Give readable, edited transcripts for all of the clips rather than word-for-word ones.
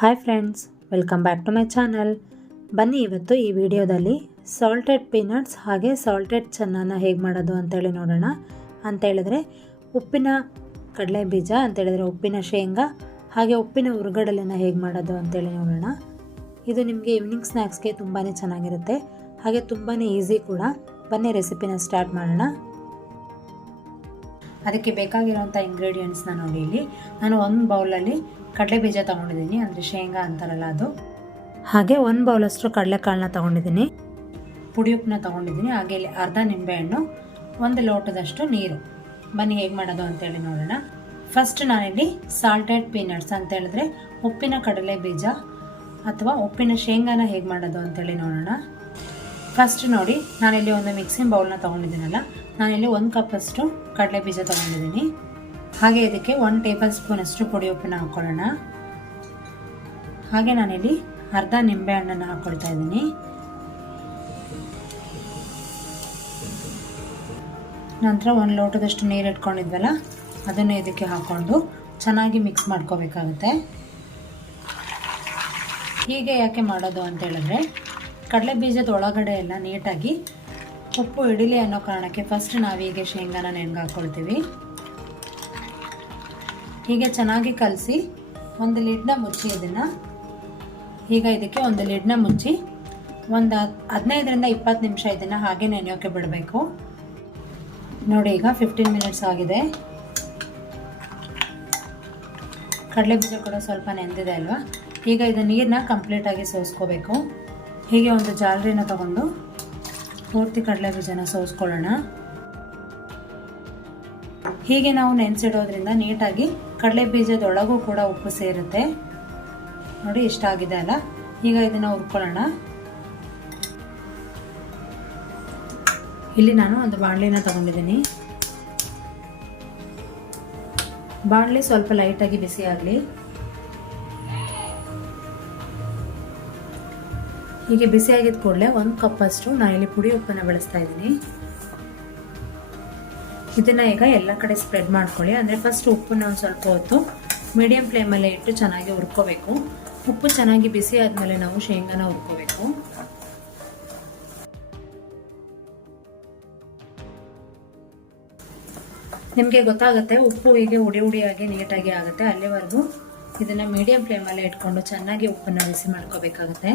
Hi friends, welcome back to my channel. ಬನ್ನಿ ಇವತ್ತು ಈ ವಿಡಿಯೋದಲ್ಲಿ ಸಾಲ್ಟೆಡ್ ಪೀನಟ್ಸ್ ಹಾಗೆ ಸಾಲ್ಟೆಡ್ ಚೆನ್ನನ ಹೇಗೆ ಮಾಡೋದು ಅಂತೇಳಿ ನೋಡೋಣ. ಅಂತೇಳಿದ್ರೆ ಉಪ್ಪಿನ ಕಡಲೆ ಬೀಜ ಅಂತೇಳಿದ್ರೆ ಉಪ್ಪಿನ ಶೇಂಗಾ ಹಾಗೆ ಉಪ್ಪಿನ ಹುರ್ಗಡಲೆನ ಹೇಗೆ ಮಾಡೋದು ಅಂತೇಳಿ ನೋಡೋಣ. ಇದು ನಿಮಗೆ ಈವ್ನಿಂಗ್ ಸ್ನ್ಯಾಕ್ಸ್ಗೆ ತುಂಬಾ ಚೆನ್ನಾಗಿರುತ್ತೆ ಹಾಗೆ ತುಂಬಾ ಈಸಿ ಕೂಡ. ಬನ್ನಿ ರೆಸಿಪಿನ ಸ್ಟಾರ್ಟ್ ಮಾಡೋಣ. ಅದಕ್ಕೆ ಬೇಕಾಗಿರೋಂಥ ಇಂಗ್ರೀಡಿಯೆಂಟ್ಸ್ನ ನೋಡಿ. ಇಲ್ಲಿ ನಾನು ಒಂದು ಬೌಲಲ್ಲಿ ಕಡಲೆ ಬೀಜ ತೊಗೊಂಡಿದ್ದೀನಿ, ಅಂದರೆ ಶೇಂಗಾ ಅಂತಾರಲ್ಲ ಅದು. ಹಾಗೆ 1 ಬೌಲಷ್ಟು ಕಡಲೆಕಾಳನ್ನ ತೊಗೊಂಡಿದ್ದೀನಿ, ಪುಡಿ ಉಪ್ಪನ್ನ ತೊಗೊಂಡಿದ್ದೀನಿ, ಹಾಗೆ ಇಲ್ಲಿ ಅರ್ಧ ನಿಂಬೆಹಣ್ಣು, 1 ಲೋಟದಷ್ಟು ನೀರು. ಬನ್ನಿ ಹೇಗೆ ಮಾಡೋದು ಅಂತೇಳಿ ನೋಡೋಣ. ಫಸ್ಟ್ ನಾನಿಲ್ಲಿ ಸಾಲ್ಟೆಡ್ ಪೀನಟ್ಸ್ ಅಂತ ಹೇಳಿದ್ರೆ ಉಪ್ಪಿನ ಕಡಲೆ ಬೀಜ ಅಥವಾ ಉಪ್ಪಿನ ಶೇಂಗಾನ ಹೇಗೆ ಮಾಡೋದು ಅಂತೇಳಿ ನೋಡೋಣ. ಫಸ್ಟ್ ನೋಡಿ, ನಾನಿಲ್ಲಿ ಒಂದು ಮಿಕ್ಸಿಂಗ್ ಬೌಲ್ನ ತೊಗೊಂಡಿದ್ದೀನಲ್ಲ, ನಾನಿಲ್ಲಿ 1 ಕಪ್ಪಷ್ಟು ಕಡಲೆ ಬೀಜ ತೊಗೊಂಡಿದ್ದೀನಿ. ಹಾಗೆ ಇದಕ್ಕೆ 1 ಟೇಬಲ್ ಸ್ಪೂನ್ ಅಷ್ಟು ಪುಡಿ ಉಪ್ಪನ್ನ ಹಾಕ್ಕೊಳ್ಳೋಣ. ಹಾಗೆ ನಾನಿಲ್ಲಿ ಅರ್ಧ ನಿಂಬೆ ಹಣ್ಣನ್ನು ಹಾಕ್ಕೊಳ್ತಾ ಇದ್ದೀನಿ. ನಂತರ 1 ಲೋಟದಷ್ಟು ನೀರು ಇಟ್ಕೊಂಡಿದ್ವಲ್ಲ ಅದನ್ನು ಇದಕ್ಕೆ ಹಾಕ್ಕೊಂಡು ಚೆನ್ನಾಗಿ ಮಿಕ್ಸ್ ಮಾಡ್ಕೋಬೇಕಾಗುತ್ತೆ. ಹೀಗೆ ಯಾಕೆ ಮಾಡೋದು ಅಂತ ಹೇಳಿದ್ರೆ ಕಡಲೆ ಬೀಜದ ಒಳಗಡೆ ಎಲ್ಲ ನೀಟಾಗಿ ಉಪ್ಪು ಇಡಿಲಿ ಅನ್ನೋ ಕಾರಣಕ್ಕೆ ಫಸ್ಟ್ ನಾವೀಗೆ ಶೇಂಗಾನ ನೆನೆಗೆ ಹಾಕ್ಕೊಳ್ತೀವಿ. ಹೀಗೆ ಚೆನ್ನಾಗಿ ಕಲಸಿ ಒಂದು ಲಿಡ್ನ ಮುಚ್ಚಿ ಇದಕ್ಕೆ ಒಂದು ಲಿಡ್ನ ಮುಚ್ಚಿ ಒಂದು 15ರಿಂದ 20 ನಿಮಿಷ ಇದನ್ನು ಹಾಗೆ ನೆನೆಯೋಕೆ ಬಿಡಬೇಕು. ನೋಡಿ, ಈಗ 15 ಮಿನಿಟ್ಸ್ ಆಗಿದೆ. ಕಡಲೆ ಬೀಜ ಕೂಡ ಸ್ವಲ್ಪ ನೆಂದಿದೆ ಅಲ್ವಾ. ಈಗ ಇದು ನೀರನ್ನ ಕಂಪ್ಲೀಟಾಗಿ ಸೋಸ್ಕೋಬೇಕು. ಹೀಗೆ ಒಂದು ಜಾಲರಿನ ತಗೊಂಡು ಪೂರ್ತಿ ಕಡಲೆ ಬೀಜನ ಸೋಸ್ಕೊಳ್ಳೋಣ. ಹೀಗೆ ನಾವು ನೆನೆಸಿಡೋದ್ರಿಂದ ನೀಟಾಗಿ ಕಡಲೆ ಬೀಜದೊಳಗೂ ಕೂಡ ಉಪ್ಪು ಸೇರುತ್ತೆ. ನೋಡಿ, ಇಷ್ಟ ಆಗಿದೆ ಅಲ್ಲ. ಈಗ ಇದನ್ನು ಹುರ್ಕೊಳ್ಳೋಣ. ಇಲ್ಲಿ ನಾನು ಒಂದು ಬಾಣಲಿನ ತಗೊಂಡಿದ್ದೀನಿ. ಬಾಣಲಿ ಸ್ವಲ್ಪ ಲೈಟಾಗಿ ಬಿಸಿ ಆಗಲಿ. ಹೀಗೆ ಬಿಸಿಯಾಗಿದ್ದ ಕೂಡಲೇ 1 ಕಪ್ಪಷ್ಟು ನಾನಿಲ್ಲಿ ಪುಡಿ ಉಪ್ಪನ್ನು ಬಳಸ್ತಾ ಇದ್ದೀನಿ. ಇದನ್ನು ಈಗ ಎಲ್ಲ ಕಡೆ ಸ್ಪ್ರೆಡ್ ಮಾಡ್ಕೊಳ್ಳಿ. ಅಂದರೆ ಫಸ್ಟ್ ಉಪ್ಪನ್ನ ಒಂದು ಸ್ವಲ್ಪ ಹೊತ್ತು ಮೀಡಿಯಂ ಫ್ಲೇಮಲ್ಲೇ ಇಟ್ಟು ಚೆನ್ನಾಗಿ ಹುರ್ಕೋಬೇಕು. ಉಪ್ಪು ಚೆನ್ನಾಗಿ ಬಿಸಿ ಆದಮೇಲೆ ನಾವು ಶೇಂಗಾನ ಹುರ್ಕೋಬೇಕು. ನಿಮಗೆ ಗೊತ್ತಾಗುತ್ತೆ ಉಪ್ಪು ಹೀಗೆ ಉಡಿ ಉಡಿಯಾಗಿ ನೀಟಾಗಿ ಆಗುತ್ತೆ. ಅಲ್ಲಿವರೆಗೂ ಇದನ್ನು ಮೀಡಿಯಂ ಫ್ಲೇಮಲ್ಲೇ ಇಟ್ಕೊಂಡು ಚೆನ್ನಾಗಿ ಉಪ್ಪನ್ನು ಬಿಸಿ ಮಾಡ್ಕೋಬೇಕಾಗುತ್ತೆ.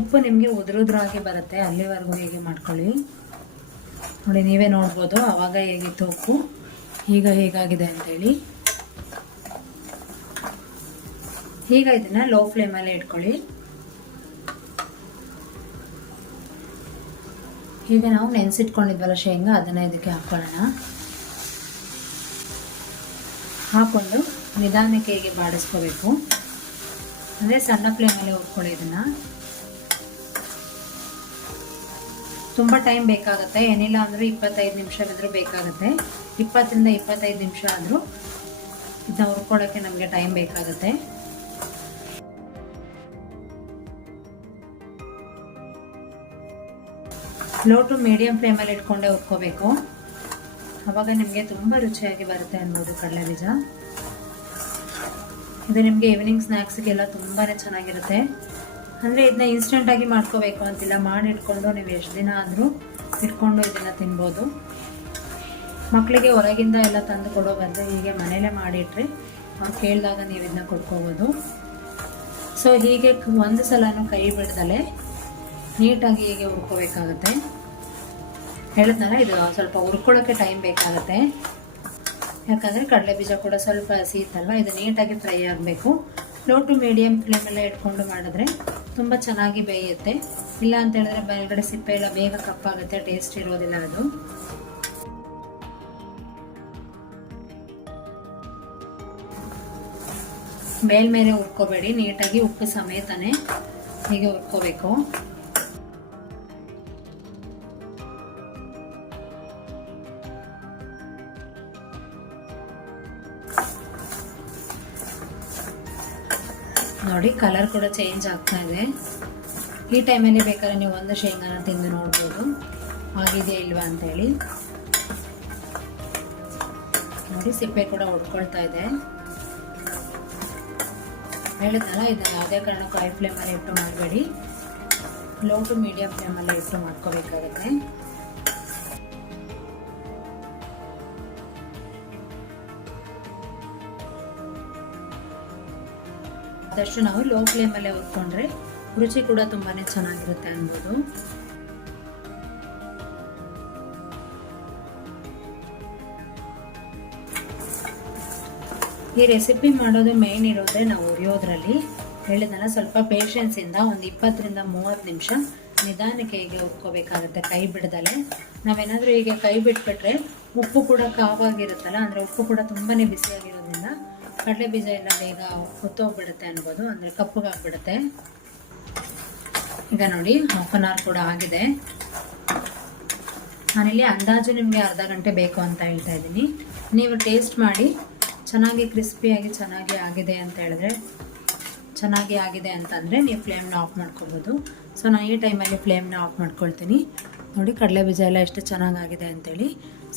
ಉಪ್ಪು ನಿಮಗೆ ಉದುರುದ್ರಾಗಿ ಬರುತ್ತೆ, ಅಲ್ಲಿವರೆಗೂ ಹೀಗೆ ಮಾಡ್ಕೊಳ್ಳಿ. ನೋಡಿ, ನೀವೇ ನೋಡ್ಬೋದು ಆವಾಗ ಹೇಗಿತ್ತು ಉಪ್ಪು, ಈಗ ಹೇಗಾಗಿದೆ ಅಂತೇಳಿ. ಈಗ ಇದನ್ನ ಲೋ ಫ್ಲೇಮಲ್ಲೇ ಇಟ್ಕೊಳ್ಳಿ. ಈಗ ನಾವು ನೆನೆಸಿಟ್ಕೊಂಡಿದ್ವಲ್ಲ ಶೇಂಗಾ, ಅದನ್ನ ಇದಕ್ಕೆ ಹಾಕೊಳ್ಳೋಣ. ಹಾಕೊಂಡು ನಿಧಾನಕ್ಕೆ ಹೀಗೆ ಬಾಡಿಸ್ಕೋಬೇಕು. ಅಂದರೆ ಸಣ್ಣ ಫ್ಲೇಮಲ್ಲೇ ಹುರ್ಕೊಳ್ಳಿ ಇದನ್ನ. ತುಂಬ ಟೈಮ್ ಬೇಕಾಗುತ್ತೆ, ಏನಿಲ್ಲ ಅಂದರೂ 25 ನಿಮಿಷವಾದರೂ ಬೇಕಾಗುತ್ತೆ. 20ರಿಂದ 25 ನಿಮಿಷ ಆದರೂ ಇದನ್ನ ಹುರ್ಕೊಳ್ಳೋಕ್ಕೆ ನಮಗೆ ಟೈಮ್ ಬೇಕಾಗುತ್ತೆ. ಲೋ ಟು ಮೀಡಿಯಂ ಫ್ಲೇಮಲ್ಲಿ ಇಟ್ಕೊಂಡೇ ಹುರ್ಕೋಬೇಕು. ಆವಾಗ ನಿಮಗೆ ತುಂಬ ರುಚಿಯಾಗಿ ಬರುತ್ತೆ ಅನ್ಬೋದು ಕಡಲೆ ಬೀಜ. ಇದು ನಿಮಗೆ ಈವ್ನಿಂಗ್ ಸ್ನ್ಯಾಕ್ಸ್ಗೆಲ್ಲ ತುಂಬಾ ಚೆನ್ನಾಗಿರುತ್ತೆ. ಅಂದರೆ ಇದನ್ನ ಇನ್ಸ್ಟೆಂಟಾಗಿ ಮಾಡ್ಕೋಬೇಕು ಅಂತಿಲ್ಲ, ಮಾಡಿ ಇಟ್ಕೊಂಡು ನೀವು ಎಷ್ಟು ದಿನ ಆದರೂ ಇಟ್ಕೊಂಡು ಇದನ್ನು ತಿನ್ಬೋದು. ಮಕ್ಕಳಿಗೆ ಹೊರಗಿಂದ ಎಲ್ಲ ತಂದು ಕೊಡೋ ಬದಲು ಹೀಗೆ ಮನೇಲೇ ಮಾಡಿಟ್ರೆ ಅವ್ರು ಕೇಳಿದಾಗ ನೀವು ಇದನ್ನ ಕೊಡ್ಕೋಬೋದು. ಸೊ ಹೀಗೆ ಒಂದು ಸಲನೂ ಕೈ ಬಿಡ್ದಲೆ ನೀಟಾಗಿ ಹೀಗೆ ಹುರ್ಕೋಬೇಕಾಗುತ್ತೆ. ಹೇಳಿದ್ನಲ್ಲ, ಇದು ಸ್ವಲ್ಪ ಹುರ್ಕೊಳ್ಳೋಕ್ಕೆ ಟೈಮ್ ಬೇಕಾಗುತ್ತೆ. ಯಾಕಂದರೆ ಕಡಲೆ ಬೀಜ ಕೂಡ ಸ್ವಲ್ಪ ಹಸಿ ಇತ್ತಲ್ವ, ಇದು ನೀಟಾಗಿ ಫ್ರೈ ಆಗಬೇಕು. ಲೋ ಟು ಮೀಡಿಯಂ ಫ್ಲೇಮಲ್ಲೇ ಇಟ್ಕೊಂಡು ಮಾಡಿದ್ರೆ ತುಂಬ ಚೆನ್ನಾಗಿ ಬೇಯುತ್ತೆ. ಇಲ್ಲ ಅಂತ ಹೇಳಿದ್ರೆ ಮೇಲ್ಗಡೆ ಸಿಪ್ಪೆ ಎಲ್ಲ ಬೇಗ ಕಪ್ಪಾಗುತ್ತೆ, ಟೇಸ್ಟ್ ಇರೋದಿಲ್ಲ ಅದು. ಮೇಲ್ಮೇಲೆ ಹುರ್ಕೋಬೇಡಿ, ನೀಟಾಗಿ ಉಪ್ಪು ಸಮೇತನೇ ಹೀಗೆ ಹುರ್ಕೋಬೇಕು. ನೋಡಿ, ಕಲರ್ ಕೂಡ ಚೇಂಜ್ ಆಗ್ತಾ ಇದೆ. ಈ ಟೈಮಲ್ಲಿ ಬೇಕಾದ್ರೆ ನೀವು ಒಂದು ಶೇಂಗಾನ ತಿಂದು ನೋಡ್ಬೋದು ಆಗಿದೆಯಾ ಇಲ್ವಾ ಅಂತೇಳಿ. ನೋಡಿ, ಸಿಪ್ಪೆ ಕೂಡ ಹೊಡ್ಕೊಳ್ತಾ ಇದೆ. ಹೇಳಿದ್ನಲ್ಲ, ಇದನ್ನು ಯಾವುದೇ ಕಾರಣಕ್ಕೂ ಹೈ ಫ್ಲೇಮಲ್ಲಿ ಇಟ್ಟು ಮಾಡಬೇಡಿ, ಲೋ ಟು ಮೀಡಿಯಮ್ ಫ್ಲೇಮಲ್ಲೇ ಇಟ್ಟು ಮಾಡ್ಕೋಬೇಕಾಗುತ್ತೆ. ಆದಷ್ಟು ನಾವು ಲೋ ಫ್ಲೇಮಲ್ಲೇ ಹುರ್ಕೊಂಡ್ರೆ ರುಚಿ ಕೂಡ ತುಂಬಾ ಚೆನ್ನಾಗಿರುತ್ತೆ ಅನ್ಬೋದು. ಈ ರೆಸಿಪಿ ಮಾಡೋದು ಮೇನ್ ಇರೋದ್ರೆ ನಾವು ಹುರಿಯೋದ್ರಲ್ಲಿ. ಹೇಳಿದ್ನಲ್ಲ, ಸ್ವಲ್ಪ ಪೇಷನ್ಸಿಂದ ಒಂದು 20 ರಿಂದ 30 ನಿಮಿಷ ನಿಧಾನಕ್ಕೆ ಹೀಗೆ ಹುರ್ಕೋಬೇಕಾಗುತ್ತೆ, ಕೈ ಬಿಡದಲೆ. ನಾವೇನಾದರೂ ಹೀಗೆ ಕೈ ಬಿಟ್ಬಿಟ್ರೆ ಉಪ್ಪು ಕೂಡ ಕಾವಾಗಿರುತ್ತಲ್ಲ, ಅಂದರೆ ಉಪ್ಪು ಕೂಡ ತುಂಬಾ ಬಿಸಿಯಾಗಿರೋದ್ರಿಂದ ಕಡಲೆ ಬೀಜ ಎಲ್ಲ ಬೇಗ ಹೊತ್ತೋಗ್ಬಿಡುತ್ತೆ ಅನ್ಬೋದು, ಅಂದರೆ ಕಪ್ಪಗಾಗ್ಬಿಡುತ್ತೆ. ಈಗ ನೋಡಿ, 1/2 hour ಕೂಡ ಆಗಿದೆ. ನಾನಿಲ್ಲಿ ಅಂದಾಜು ನಿಮಗೆ ಅರ್ಧ ಗಂಟೆ ಬೇಕು ಅಂತ ಹೇಳ್ತಾ ಇದ್ದೀನಿ. ನೀವು ಟೇಸ್ಟ್ ಮಾಡಿ ಚೆನ್ನಾಗಿ ಕ್ರಿಸ್ಪಿಯಾಗಿ ಚೆನ್ನಾಗಿ ಆಗಿದೆ ಅಂತ ಹೇಳಿದ್ರೆ, ಚೆನ್ನಾಗಿ ಆಗಿದೆ ಅಂತಂದರೆ ನೀವು ಫ್ಲೇಮ್ನ ಆಫ್ ಮಾಡ್ಕೋಬೋದು. ಸೊ ನಾನು ಈ ಟೈಮಲ್ಲಿ ಫ್ಲೇಮ್ನ ಆಫ್ ಮಾಡ್ಕೊಳ್ತೀನಿ. ನೋಡಿ, ಕಡಲೆ ಬೀಜ ಎಲ್ಲ ಎಷ್ಟು ಚೆನ್ನಾಗಾಗಿದೆ ಅಂತೇಳಿ.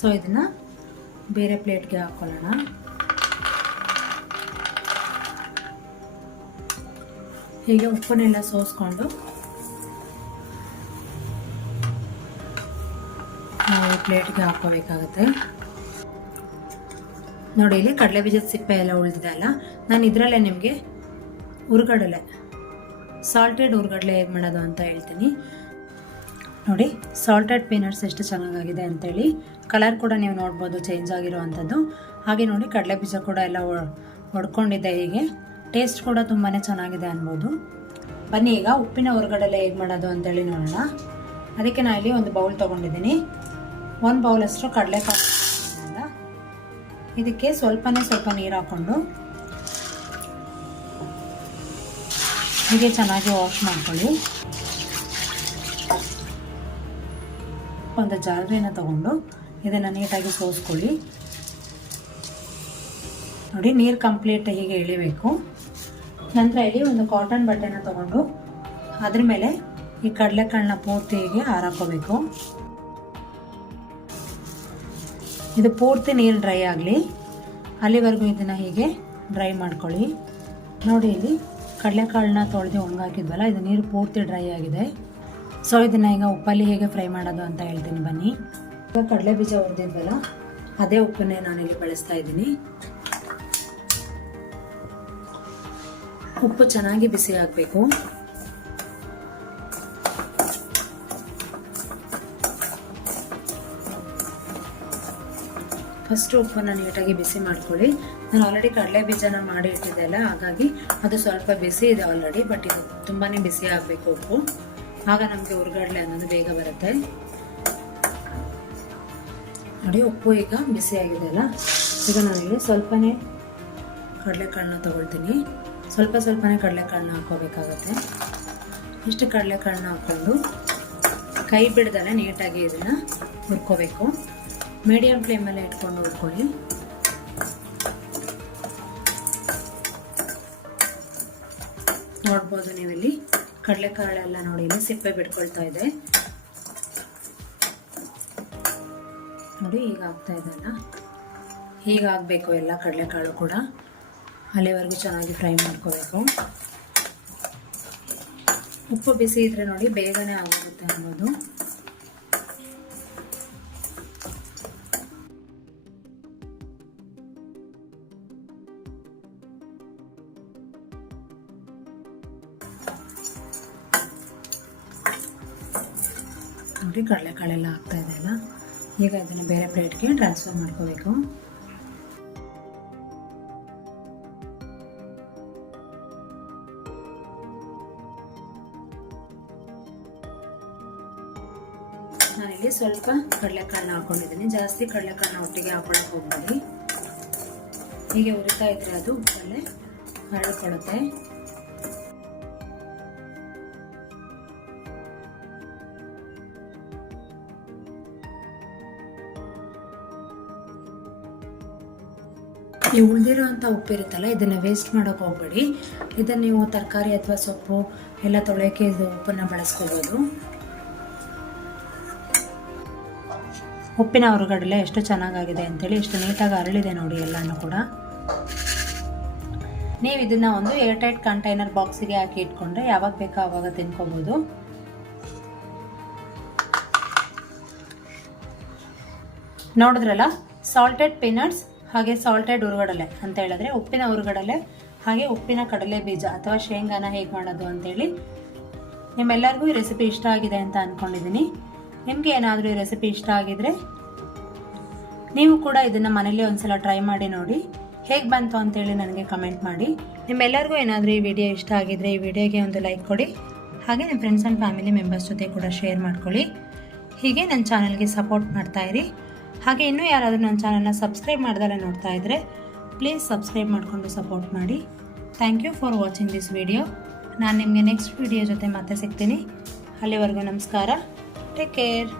ಸೊ ಇದನ್ನು ಬೇರೆ ಪ್ಲೇಟ್ಗೆ ಹಾಕ್ಕೊಳ್ಳೋಣ. ಹೀಗೆ ಉಪ್ಪನ್ನೆಲ್ಲ ಸೋಸ್ಕೊಂಡು ನಾವು ಪ್ಲೇಟ್ಗೆ ಹಾಕೋಬೇಕಾಗುತ್ತೆ. ನೋಡಿ, ಇಲ್ಲಿ ಕಡಲೆ ಬೀಜದ ಸಿಪ್ಪೆ ಎಲ್ಲ ಉಳಿದಿದೆ ಅಲ್ಲ, ನಾನು ಇದರಲ್ಲೇ ನಿಮಗೆ ಹುರ್ಗಡಲೆ, ಸಾಲ್ಟೆಡ್ ಹುರ್ಗಡಲೆ ಹೇಗೆ ಮಾಡೋದು ಅಂತ ಹೇಳ್ತೀನಿ. ನೋಡಿ, ಸಾಲ್ಟೆಡ್ ಪೀನಟ್ಸ್ ಎಷ್ಟು ಚೆನ್ನಾಗಾಗಿದೆ ಅಂತೇಳಿ. ಕಲರ್ ಕೂಡ ನೀವು ನೋಡ್ಬೋದು ಚೇಂಜ್ ಆಗಿರೋ ಅಂಥದ್ದು. ಹಾಗೆ ನೋಡಿ, ಕಡಲೆ ಬೀಜ ಕೂಡ ಎಲ್ಲ ಹೊಡ್ಕೊಂಡಿದ್ದೆ. ಹೀಗೆ ಟೇಸ್ಟ್ ಕೂಡ ತುಂಬಾ ಚೆನ್ನಾಗಿದೆ ಅನ್ಬೋದು. ಬನ್ನಿ ಈಗ ಉಪ್ಪಿನ ಹುರ್ಗಡಲೆ ಹೇಗೆ ಮಾಡೋದು ಅಂತೇಳಿ ನೋಡೋಣ. ಅದಕ್ಕೆ ನಾನು ಇಲ್ಲಿ ಒಂದು ಬೌಲ್ ತೊಗೊಂಡಿದ್ದೀನಿ. 1 ಬೌಲಷ್ಟು ಕಡಲೆಕಾಳು. ಇದಕ್ಕೆ ಸ್ವಲ್ಪ ನೀರು ಹಾಕ್ಕೊಂಡು ಹೀಗೆ ಚೆನ್ನಾಗಿ ವಾಶ್ ಮಾಡ್ಕೊಳ್ಳಿ. ಒಂದು ಜಾಲರಿನ ತಗೊಂಡು ಇದನ್ನು ನೀಟಾಗಿ ಸೋಸ್ಕೊಳ್ಳಿ. ನೋಡಿ, ನೀರು ಕಂಪ್ಲೀಟ್ ಹೀಗೆ ಎಳಿಬೇಕು. ನಂತರ ಇಲ್ಲಿ ಒಂದು ಕಾಟನ್ ಬಟ್ಟೆನ ತಗೊಂಡು ಅದ್ರ ಮೇಲೆ ಈ ಕಡಲೆಕಾಳನ್ನ ಪೂರ್ತಿ ಹೀಗೆ ಹಾರಾಕೋಬೇಕು. ಇದು ಪೂರ್ತಿ ನೀರು ಡ್ರೈ ಆಗಲಿ, ಅಲ್ಲಿವರೆಗೂ ಇದನ್ನು ಹೀಗೆ ಡ್ರೈ ಮಾಡ್ಕೊಳ್ಳಿ. ನೋಡಿ, ಇಲ್ಲಿ ಕಡಲೆಕಾಳನ್ನ ತೊಳೆದು ಒಣಗಾಕಿದ್ವಲ್ಲ, ಇದು ನೀರು ಪೂರ್ತಿ ಡ್ರೈ ಆಗಿದೆ. ಸೊ ಇದನ್ನು ಈಗ ಉಪ್ಪಲ್ಲಿ ಹೇಗೆ ಫ್ರೈ ಮಾಡೋದು ಅಂತ ಹೇಳ್ತೀನಿ ಬನ್ನಿ. ಈಗ ಕಡಲೆ ಬೀಜ ಹುರಿದಿದ್ವಲ್ಲ, ಅದೇ ಉಪ್ಪನ್ನೇ ನಾನಿಲ್ಲಿ ಬಳಸ್ತಾ ಇದ್ದೀನಿ. ಉಪ್ಪು ಚೆನ್ನಾಗಿ ಬಿಸಿ ಆಗಬೇಕು. ಫಸ್ಟು ಉಪ್ಪನ್ನು ನೀಟಾಗಿ ಬಿಸಿ ಮಾಡ್ಕೊಳ್ಳಿ. ನಾನು ಆಲ್ರೆಡಿ ಕಡಲೆ ಬೀಜನ ಮಾಡಿ ಇಟ್ಟಿದ್ದೆ ಅಲ್ಲ, ಹಾಗಾಗಿ ಅದು ಸ್ವಲ್ಪ ಬಿಸಿ ಇದೆ ಆಲ್ರೆಡಿ. ಬಟ್ ಇದು ತುಂಬಾ ಬಿಸಿ ಆಗಬೇಕು ಉಪ್ಪು, ಆಗ ನಮಗೆ ಹುರ್ಗಡ್ಲೆ ಅನ್ನೋದು ಬೇಗ ಬರುತ್ತೆ. ನೋಡಿ, ಉಪ್ಪು ಈಗ ಬಿಸಿ ಆಗಿದೆ ಅಲ್ಲ. ಈಗ ನಾನಿಲ್ಲಿ ಸ್ವಲ್ಪನೇ ಕಡಲೆಕಾಳನ್ನ ತೊಗೊಳ್ತೀನಿ. ಸ್ವಲ್ಪನೇ ಕಡಲೆಕಾಳನ್ನ ಹಾಕೋಬೇಕಾಗತ್ತೆ. ಇಷ್ಟು ಕಡಲೆಕಾಳನ್ನ ಹಾಕ್ಕೊಂಡು ಕೈ ಬಿಡ್ದಲೆ ನೀಟಾಗಿ ಇದನ್ನು ಹುರ್ಕೋಬೇಕು. ಮೀಡಿಯಂ ಫ್ಲೇಮಲ್ಲೇ ಇಟ್ಕೊಂಡು ಹುರ್ಕೊಳ್ಳಿ. ನೋಡ್ಬೋದು ನೀವಿಲ್ಲಿ ಕಡಲೆಕಾಳೆಲ್ಲ ನೋಡಿ, ಇಲ್ಲಿ ಸಿಪ್ಪೆ ಬಿಟ್ಕೊಳ್ತಾ ಇದೆ. ನೋಡಿ, ಈಗ ಆಗ್ತಾ ಇದೆಲ್ಲ, ಹೀಗಾಗಬೇಕು ಎಲ್ಲ ಕಡಲೆಕಾಳು ಕೂಡ. ಅಲ್ಲಿವರೆಗೂ ಚೆನ್ನಾಗಿ ಫ್ರೈ ಮಾಡ್ಕೋಬೇಕು. ಉಪ್ಪು ಬಿಸಿ ಇದ್ರೆ ನೋಡಿ ಬೇಗನೆ ಆಗೋಗುತ್ತೆ ಅನ್ನೋದು. ನೋಡಿ, ಕಡಲೆಕಾಳೆಲ್ಲ ಆಗ್ತಾ ಇದೆ ಅಲ್ಲ. ಈಗ ಇದನ್ನು ಬೇರೆ ಪ್ಲೇಟ್ಗೆ ಟ್ರಾನ್ಸ್ಫರ್ ಮಾಡ್ಕೋಬೇಕು. ನಾನಿಲ್ಲಿ ಸ್ವಲ್ಪ ಕಡಲೆಕಾಳನ್ನ ಹಾಕೊಂಡಿದ್ದೀನಿ. ಜಾಸ್ತಿ ಕಡಲೆಕಾಳನ್ನ ಒಟ್ಟಿಗೆ ಹಾಕೊಳ್ಳೋಕೆ ಹೋಗ್ಬೇಡಿ. ಹೀಗೆ ಉರಿತಾ ಇದ್ರೆ ಅದು ಉಪ್ಪಲ್ಲೇ ಹರಡ್ಕೊಳ್ಳುತ್ತೆ. ಈ ಉಳಿದಿರೋಂಥ ಉಪ್ಪಿರುತ್ತಲ್ಲ, ಇದನ್ನು ವೇಸ್ಟ್ ಮಾಡೋಕೆ ಹೋಗ್ಬೇಡಿ. ಇದನ್ನು ನೀವು ತರಕಾರಿ ಅಥವಾ ಸೊಪ್ಪು ಎಲ್ಲ ತೊಳೆಯೋಕ್ಕೆ ಇದು ಉಪ್ಪನ್ನು ಬಳಸ್ಕೋಬೋದು. ಉಪ್ಪಿನ ಹುರ್ಗಡಲೆ ಎಷ್ಟು ಚೆನ್ನಾಗಾಗಿದೆ ಅಂತೇಳಿ, ಎಷ್ಟು ನೀಟಾಗಿ ಅರಳಿದೆ ನೋಡಿ ಎಲ್ಲನೂ ಕೂಡ. ನೀವು ಇದನ್ನು ಒಂದು ಏರ್ಟೈಟ್ ಕಂಟೈನರ್ ಬಾಕ್ಸಿಗೆ ಹಾಕಿ ಇಟ್ಕೊಂಡ್ರೆ ಯಾವಾಗ ಬೇಕೋ ಆವಾಗ ತಿನ್ಕೋಬೋದು. ನೋಡಿದ್ರಲ್ಲ, ಸಾಲ್ಟೆಡ್ ಪೀನಟ್ಸ್ ಹಾಗೆ ಸಾಲ್ಟೆಡ್ ಹುರುಗಡಲೆ ಅಂತ ಹೇಳಿದ್ರೆ ಉಪ್ಪಿನ ಹುರುಗಡಲೆ ಹಾಗೆ ಉಪ್ಪಿನ ಕಡಲೆ ಬೀಜ ಅಥವಾ ಶೇಂಗಾನ ಹೇಗೆ ಮಾಡೋದು ಅಂತೇಳಿ. ನಿಮ್ಮೆಲ್ಲರಿಗೂ ಈ ರೆಸಿಪಿ ಇಷ್ಟ ಆಗಿದೆ ಅಂತ ಅಂದ್ಕೊಂಡಿದ್ದೀನಿ. ನಿಮಗೆ ಏನಾದರೂ ಈ ರೆಸಿಪಿ ಇಷ್ಟ ಆಗಿದ್ರೆ ನೀವು ಕೂಡ ಇದನ್ನು ಮನೇಲಿ ಒಂದ್ಸಲ ಟ್ರೈ ಮಾಡಿ ನೋಡಿ. ಹೇಗೆ ಬಂತು ಅಂತೇಳಿ ನನಗೆ ಕಮೆಂಟ್ ಮಾಡಿ. ನಿಮ್ಮೆಲ್ಲರಿಗೂ ಏನಾದರೂ ಈ ವಿಡಿಯೋ ಇಷ್ಟ ಆಗಿದ್ರೆ ಈ ವಿಡಿಯೋಗೆ ಒಂದು ಲೈಕ್ ಕೊಡಿ. ಹಾಗೆ ನಿಮ್ಮ ಫ್ರೆಂಡ್ಸ್ ಆ್ಯಂಡ್ ಫ್ಯಾಮಿಲಿ ಮೆಂಬರ್ಸ್ ಜೊತೆ ಕೂಡ ಶೇರ್ ಮಾಡ್ಕೊಳ್ಳಿ. ಹೀಗೆ ನನ್ನ ಚಾನಲ್ಗೆ ಸಪೋರ್ಟ್ ಮಾಡ್ತಾಯಿರಿ. ಹಾಗೆ ಇನ್ನೂ ಯಾರಾದರೂ ನನ್ನ ಚಾನಲ್ನ ಸಬ್ಸ್ಕ್ರೈಬ್ ಮಾಡ್ದಲ್ಲೇ ನೋಡ್ತಾ ಇದ್ದರೆ ಪ್ಲೀಸ್ ಸಬ್ಸ್ಕ್ರೈಬ್ ಮಾಡಿಕೊಂಡು ಸಪೋರ್ಟ್ ಮಾಡಿ. Thank you for watching this video. ನಾನು ನಿಮಗೆ ನೆಕ್ಸ್ಟ್ ವಿಡಿಯೋ ಜೊತೆ ಮತ್ತೆ ಸಿಗ್ತೀನಿ. ಅಲ್ಲಿವರೆಗೂ ನಮಸ್ಕಾರ. Take care.